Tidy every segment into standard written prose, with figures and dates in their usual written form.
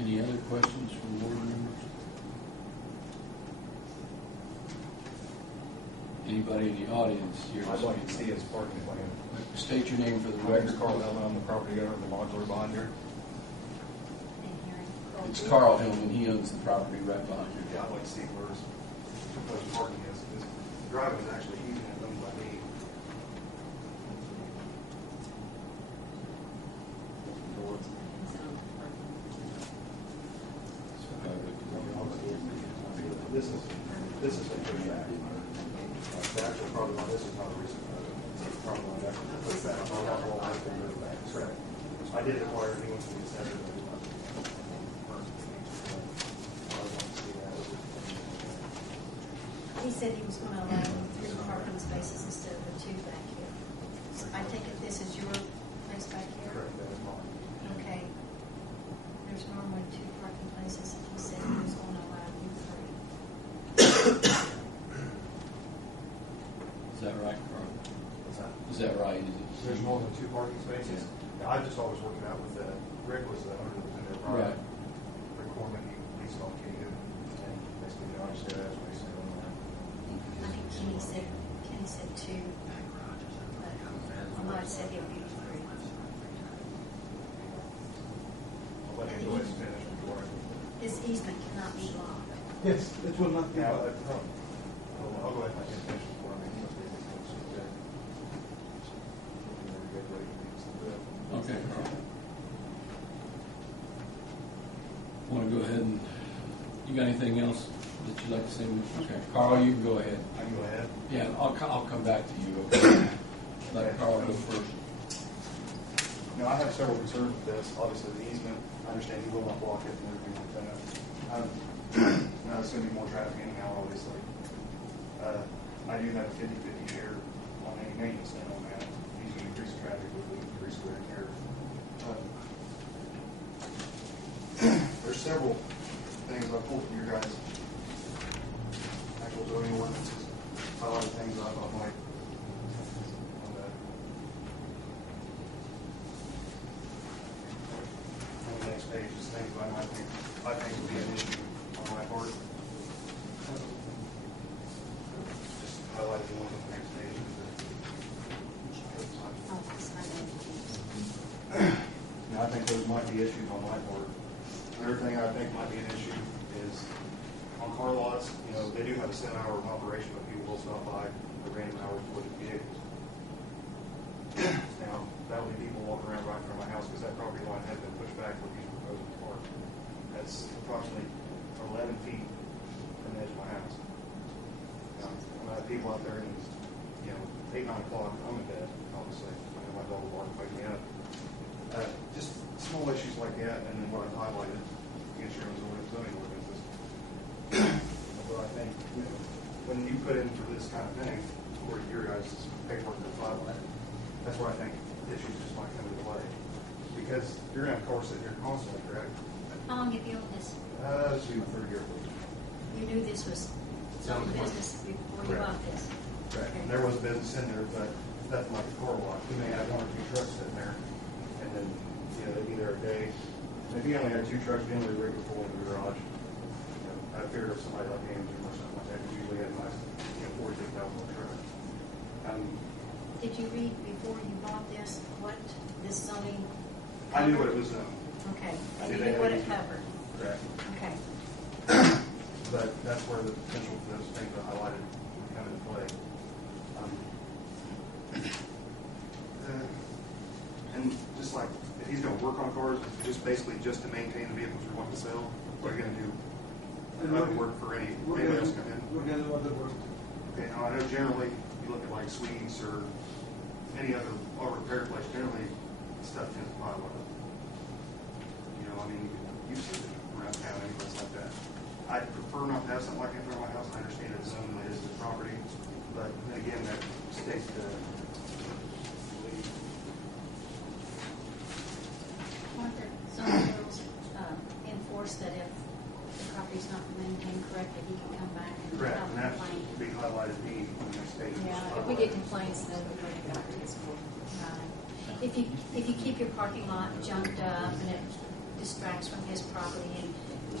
Any other questions from board members? Anybody in the audience here? I'd like to see his parking plan. State your name for the My name's record. Carl Hellman. I'm the property owner of the modular bond here. It's Carl Hillman. He owns the property right behind you. Yeah, I'd like to see where his proposed parking is. This driveway is actually easement owned by me. This is a pushback. The actual property line, this is not a recent photo. It's probably one that push back. I'll have all my thing move back. Correct. I did acquire it. He wants me to send it. He said he was going to allow 3 parking spaces instead of the 2 back here. So I take it this is your place back here? Correct, that is mine. Okay. There's normally 2 parking places. He said he was going to allow you 3. Is that right, Carl? What's that? Is that right? There's more than 2 parking spaces? Yeah, I just always worked it out with Rick was the owner of the property. Right. Rick Corman, he leased on King, and basically, I understand that's what he said on that. I think Kenny said 2. But Ahmad said it would be 3. I'll let you go ahead and finish before I. This easement cannot be locked. Yes, it will not be. Yeah, I'll go ahead and finish before I make a mistake. Okay, Carl. Want to go ahead and, you got anything else that you'd like to say? Okay, Carl, you can go ahead. I can go ahead. Yeah, I'll come back to you. Okay. Let Carl go first. Now, I have several concerns with this. Obviously, the easement, I understand he will not block it and everything like that. Now, it's going to be more traffic anyhow, obviously. I do have a 50-50 share on any maintenance then on that. He's going to increase the traffic with the increase clearing here. There's several things I pulled from your guys' actual zoning ordinances, highlighted things I thought might on the next page is things I think would be an issue on my part. Just highlighted the one on the next page. Oh, that's my name. Now, I think those might be issues on my part. Another thing I think might be an issue is on car lots, they do have a set hour of operation, but people will stop by at random hours to look at vehicles. Now, that would be people walking around right in front of my house because that property line has been pushed back where he's proposing to park. That's approximately 11 feet from the edge of my house. Now, I have people out there and 8, 9 o'clock, I'm in bed, obviously. My dog will bark and wake me up. Just small issues like that, and then what I've highlighted, the insurance ordinance, zoning ordinances. But I think, when you put in for this kind of thing, for your guys' paperwork to file that, that's where I think issues just might come into play. Because you're going to have cars sitting here constantly, correct? How long have you owned this? This is my 3rd year. You knew this was some business before you bought this? Correct. And there was business in there, but nothing like a car lot. You may have 1 or 2 trucks sitting there, and then, they'd be there a day. And if you only had 2 trucks, generally rig would pull in the garage. I figured if somebody like James or something like that, you usually have a nice, $40,000 truck. Did you read before you bought this what this zoning? I knew what it was zoned. Okay, I and you knew knew they what had it covered? Correct. Okay. But that's where the potential for those things I highlighted would come into play. And just like, if he's going to work on cars, just basically just to maintain the vehicles we want to sell, what are you going to do? Other work for anybody else come in? We're going to do other work. Okay, now I know generally, you look at like Swedes or any other auto repair place, generally stuff tends to pile up. You've seen it around town, any place like that. I prefer not to have something like that in front of my house. I understand it's zoned and it is the property, but then again, that states the. Aren't there zoning rules enforce that if the property's not maintained correctly, he can come back and Correct, file and a that complaint? would be highlighted B on the next page. Yeah, if we get complaints, then we bring it back to this board. If you keep your parking lot junked up and it distracts from his property, and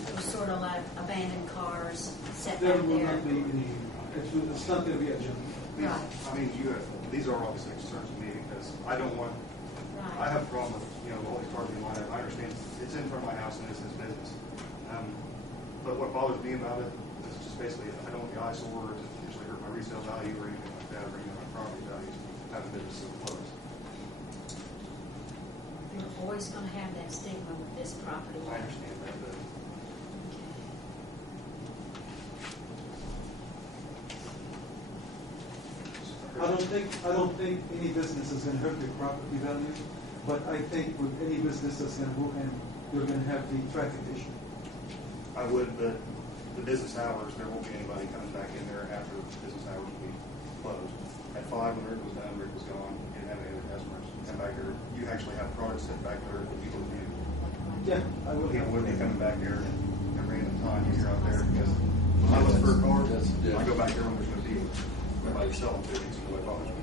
it was sort of like abandoned cars set There back will there. not be any, it's not going to be a jump. Right, I mean, these are obviously concerns to me because I don't want, I right. have a problem with, all these cars being lined up. I understand it's in front of my house and it's his business. But what bothers me about it is just basically, I don't want the eyesore to potentially hurt my resale value or anything like that, or my property values, having business so close. You're always going to have that stigma with this property. I understand that, but I don't think any business is going to hurt the property value, but I think with any business that's going to go in, you're going to have the traffic issue. I would, but the business hours, there won't be anybody coming back in there after business hours will be closed. At 5, when Rick was done, Rick was gone. You didn't have any other customers come back there. You actually have products set back there for people to view. Yeah, I will. People wouldn't be coming back there at random time when you're out there because when I look for a car, I go back there when there's no deal. Nobody's selling to me, so nobody bothers me.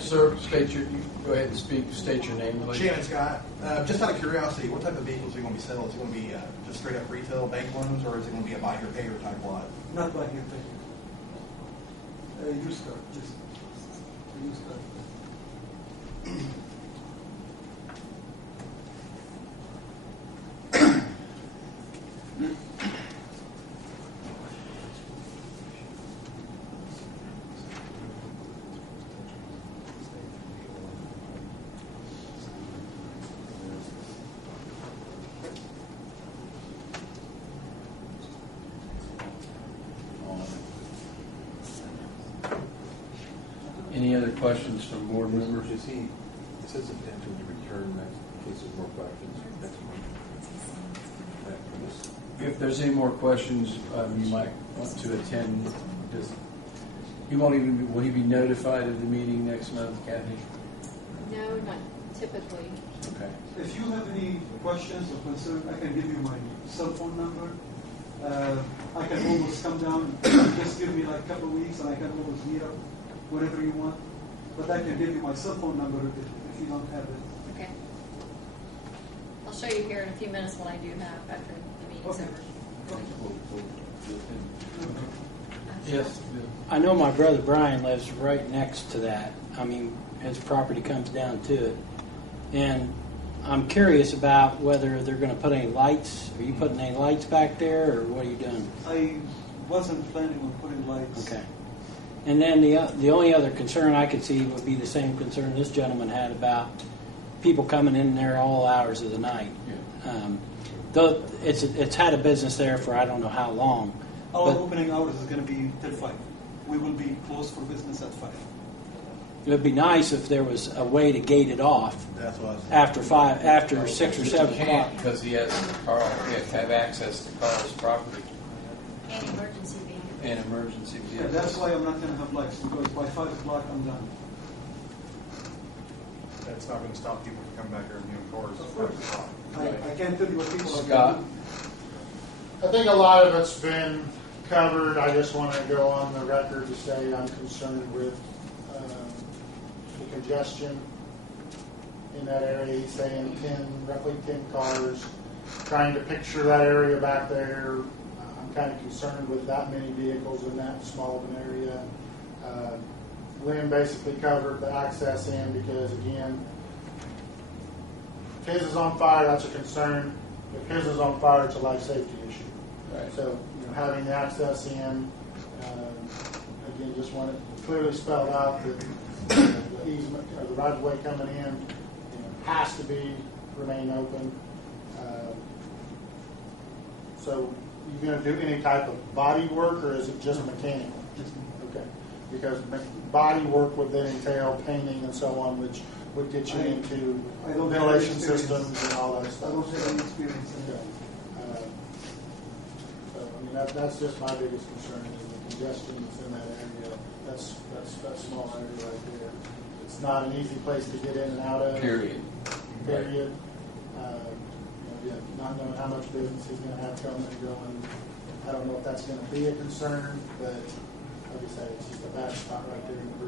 Sir, go ahead and speak, state your name, please. Shannon Scott. Just out of curiosity, what type of vehicles are you going to be selling? Is it going to be just straight up retail bank loans, or is it going to be a buy here, pay here type lot? Not like you think. Used car, just a used car. Any other questions from board members? Is he, it says the potential to return next, in case there's more questions next month. If there's any more questions, you might want to attend. He won't even, will he be notified of the meeting next month, Kathy? No, not typically. Okay. If you have any questions or concerns, I can give you my cell phone number. I can always come down, just give me like a couple of weeks and I can always meet up whatever you want. But I can give you my cell phone number if you don't have it. Okay. I'll show you here in a few minutes what I do have after the meeting's Okay. over. Yes. I know my brother Brian lives right next to that. I mean, his property comes down to it. And I'm curious about whether they're going to put any lights. Are you putting any lights back there, or what are you doing? I wasn't planning on putting lights. Okay. And then the only other concern I could see would be the same concern this gentleman had about people coming in there all hours of the night. Yeah. Though it's had a business there for I don't know how long. Our But opening hours is going to be till 5. We will be closed for business at 5. it would be nice if there was a way to gate it off That's what I was after 6 or 7 He o'clock. can't because he has Carl. He has to have access to Carl's property And emergency vehicles. and emergency Yeah, vehicles. that's why I'm not going to have lights, because by 5 o'clock I'm done. That's not going to stop people from coming back there and viewing cars. Of course. I can't tell you what people are Scott? going to do. I think a lot of it's been covered. I just want to go on the record to say I'm concerned with the congestion in that area. He's saying roughly 10 cars. Trying to picture that area back there. I'm kind of concerned with that many vehicles in that small of an area. Lynn basically covered the access in because, again, if his is on fire, that's a concern. If his is on fire, it's a life safety issue. Right. So, having the access in, again, just want it clearly spelled out that the easement or the right of way coming in, has to remain open. So, you going to do any type of body work, or is it just mechanical? Okay, because body work would then entail painting and so on, which would get you into I don't have ventilation any experience. systems and all that I stuff. don't have any experience in Okay. that. So, I mean, that's just my biggest concern is the congestion that's in that area. That's small area right there. It's not an easy place to get in and out of. Period. Period. Not knowing how much business he's going to have coming and going. I don't know if that's going to be a concern, but like I say, it's just a bad spot right there in the